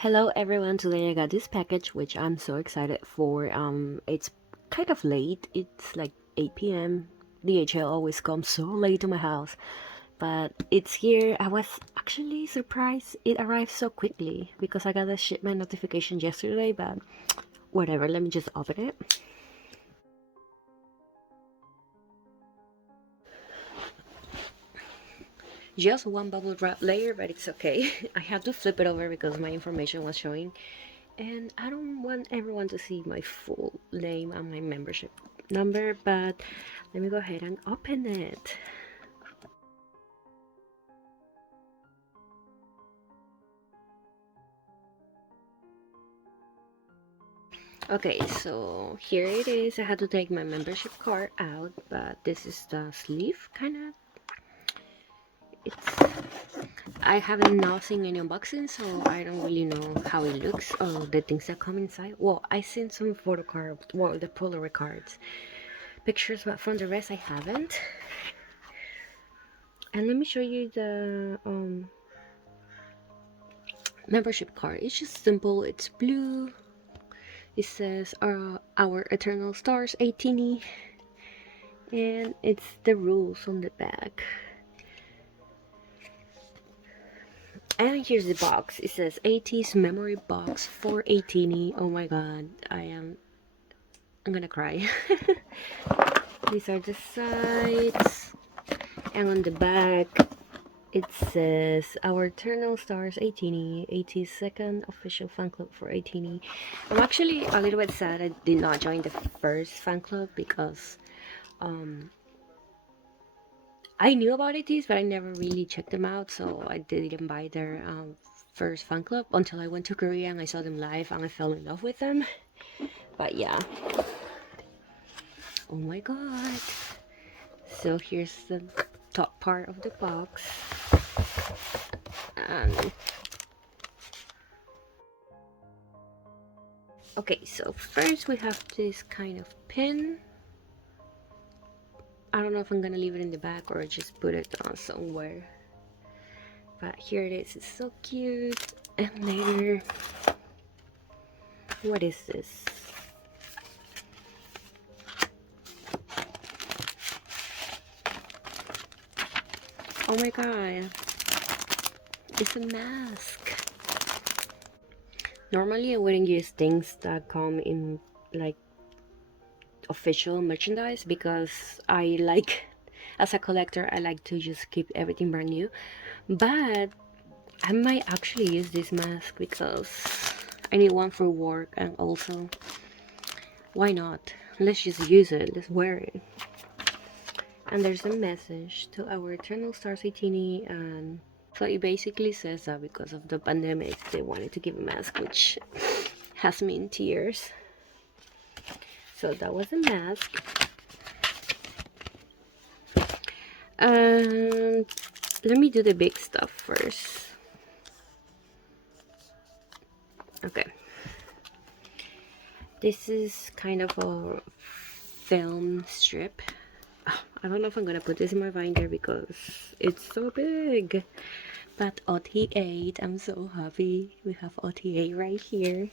Hello everyone, today I got this package which I'm so excited for. It's kind of late, it's like 8 p.m. DHL always comes so late to my house, but it's here. I was actually surprised it arrived so quickly because I got a shipment notification yesterday, but whatever, let me just open it. Just one bubble wrap layer, but it's okay. I had to flip it over because my information was showing, and I don't want everyone to see my full name and my membership number, but let me go ahead and open it. Okay, so here it is. I had to take my membership card out, but this is the sleeve kind of. It's I haven't now seen any unboxing, so I don't really know how it looks or the things that come inside. Well, I seen some photo card, well, the Polaroid cards, pictures, but from the rest I haven't. And let me show you the membership card. It's just simple. It's blue. It says our eternal stars Atiny, and it's the rules on the back. And here's the box. It says Ateez memory box for Atiny. Oh my god, I'm gonna cry. These are the sides, and on the back it says our eternal stars Atiny, Ateez's second official fan club for Atiny. I'm actually a little bit sad I did not join the first fan club because I knew about Ateez, but I never really checked them out, so I didn't buy their first fan club until I went to Korea and I saw them live and I fell in love with them. But yeah. Oh my god. So here's the top part of the box. Okay, so first we have this kind of pin. I don't know if I'm gonna leave it in the back or just put it on somewhere. But here it is. It's so cute. And later, what is this? Oh my god, it's a mask. Normally I wouldn't use things that come in like official merchandise because I like, as a collector, I like to just keep everything brand new. But I might actually use this mask because I need one for work, and also, why not? Let's just use it, let's wear it. And there's a message to our eternal stars Atiny, and so it basically says that because of the pandemic they wanted to give a mask, which has me in tears. So that was a mask. And let me do the big stuff first. Okay, this is kind of a film strip. I don't know if I'm gonna put this in my binder because it's so big, but OT8, I'm so happy we have OT8 right here.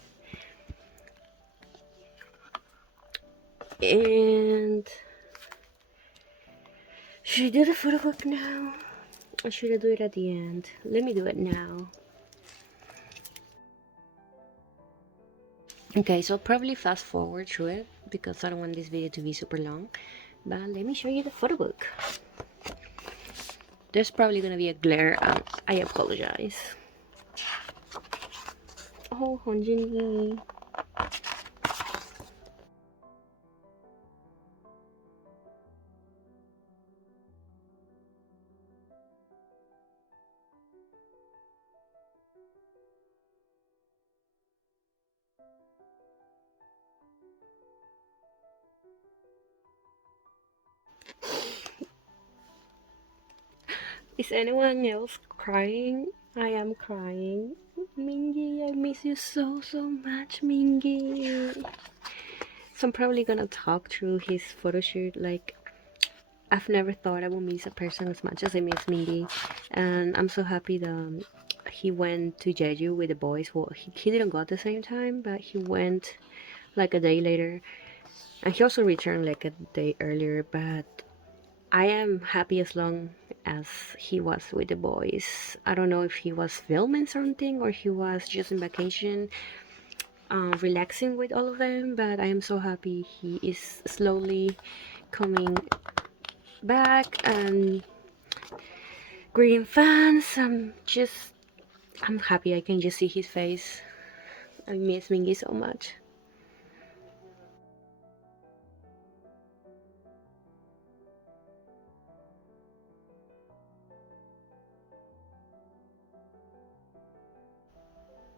And should I do the photo book now, or should I do it at the end? Let me do it now. Okay, so I'll probably fast forward through it because I don't want this video to be super long. But let me show you the photo book. There's probably gonna be a glare, I apologize. Oh, Honjin. Is anyone else crying? I am crying. Mingy, I miss you so much, Mingy. So I'm probably gonna talk through his photo shoot. Like, I've never thought I would miss a person as much as I miss Mingy, and I'm so happy that he went to Jeju with the boys. Well, he didn't go at the same time, but he went like a day later, and he also returned like a day earlier. But I am happy as long as he was with the boys. I don't know if he was filming something or he was just in vacation, relaxing with all of them, but I am so happy he is slowly coming back and greeting fans. I'm happy I can just see his face. I miss Mingy so much.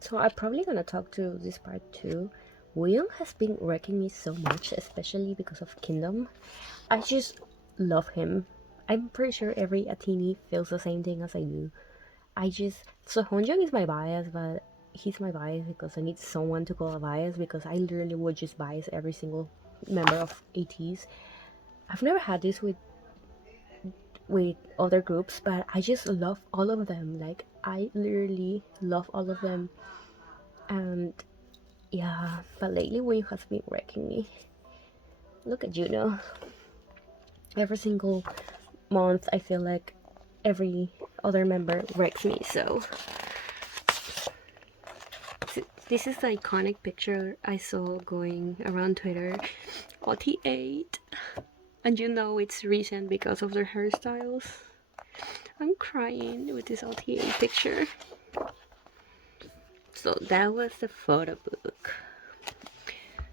So I'm probably gonna talk to this part too. William has been wrecking me so much, especially because of Kingdom. I just love him. I'm pretty sure every Atiny feels the same thing as I do. So Honjung is my bias, but he's my bias because I need someone to call a bias because I literally would just bias every single member of Ateez. I've never had this with other groups, but I just love all of them. Like I literally love all of them, and yeah. But lately, Wayne has been wrecking me. Look at Juno. Every single month, I feel like every other member wrecks me. So this is the iconic picture I saw going around Twitter. OT8, and you know it's recent because of their hairstyles. I'm crying with this OT8 picture. So that was the photo book.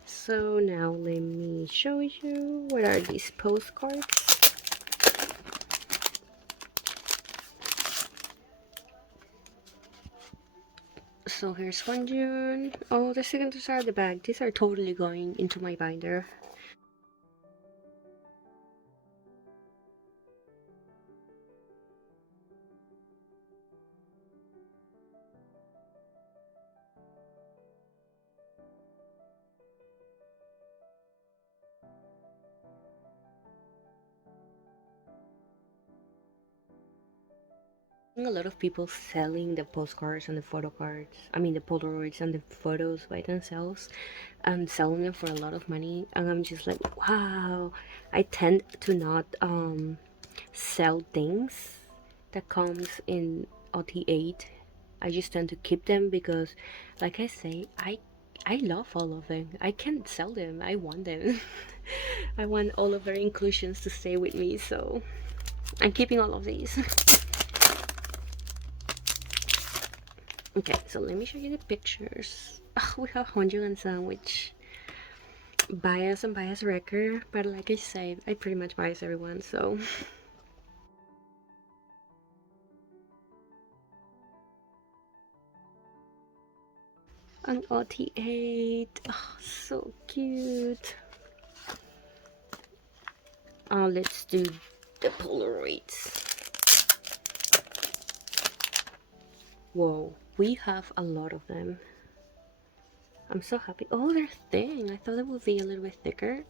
So now let me show you what are these postcards. So here's one June. Oh, the signatures are at the back. These are totally going into my binder. A lot of people selling the postcards and the photo cards. I mean the Polaroids and the photos by themselves and selling them for a lot of money. And I'm just like, wow. I tend to not sell things that comes in OT8. I just tend to keep them because, like I say, I love all of them. I can't sell them. I want them. I want all of their inclusions to stay with me. So I'm keeping all of these. Okay, so let me show you the pictures. Oh, we have Honju and Sandwich. Bias and bias wrecker, but like I said, I pretty much bias everyone, so. An OT8. Oh, so cute. Let's do the Polaroids. Whoa, we have a lot of them. I'm so happy. Oh, they're thin. I thought it would be a little bit thicker.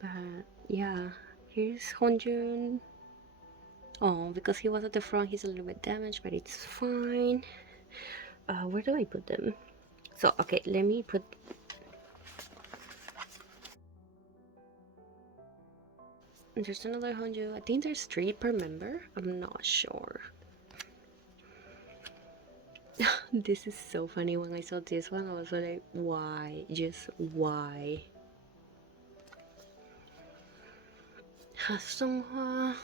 But yeah, here's Honjun. Oh, because he was at the front, he's a little bit damaged, but it's fine. Where do I put them? So, okay, let me put... There's another Honju. I think there's 3 per member. I'm not sure. This is so funny. When I saw this one, I was like, why? Just why? Hasonghwa.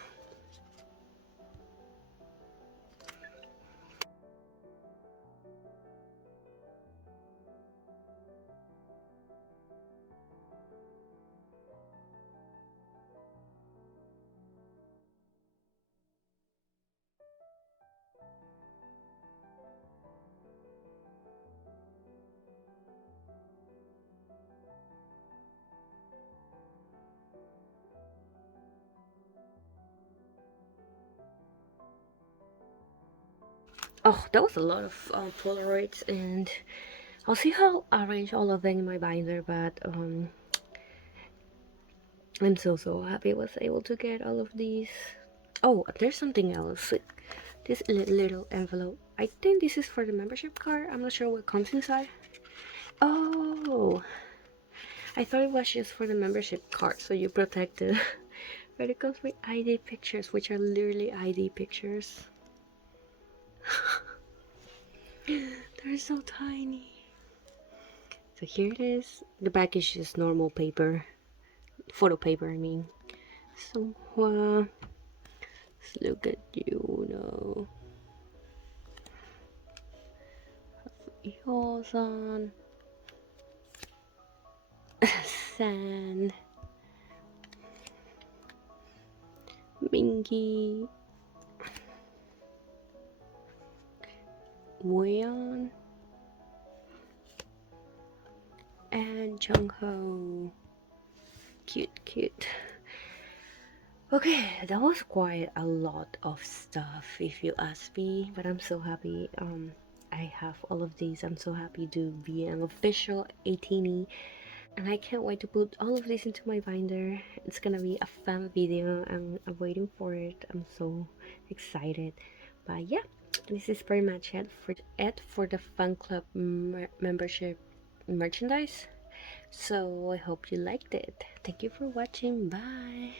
Oh, that was a lot of Polaroids, and I'll see how I arrange all of them in my binder, but I'm so happy I was able to get all of these. Oh, there's something else. this little envelope. I think this is for the membership card. I'm not sure what comes inside. Oh, I thought it was just for the membership card, so you protect it. But it comes with ID pictures, which are literally ID pictures. They're so tiny. So here it is. The back is just normal paper, photo paper, I mean. So, let's look at you now. Yosan. San. Mingy. Won. And Jungho. Cute, cute. Okay, that was quite a lot of stuff if you ask me, but I'm so happy I have all of these. I'm so happy to be an official Atiny, and I can't wait to put all of this into my binder. It's gonna be a fun video and I'm waiting for it. I'm so excited. But yeah, this is pretty much it for the fan club membership merchandise. So I hope you liked it. Thank you for watching. Bye.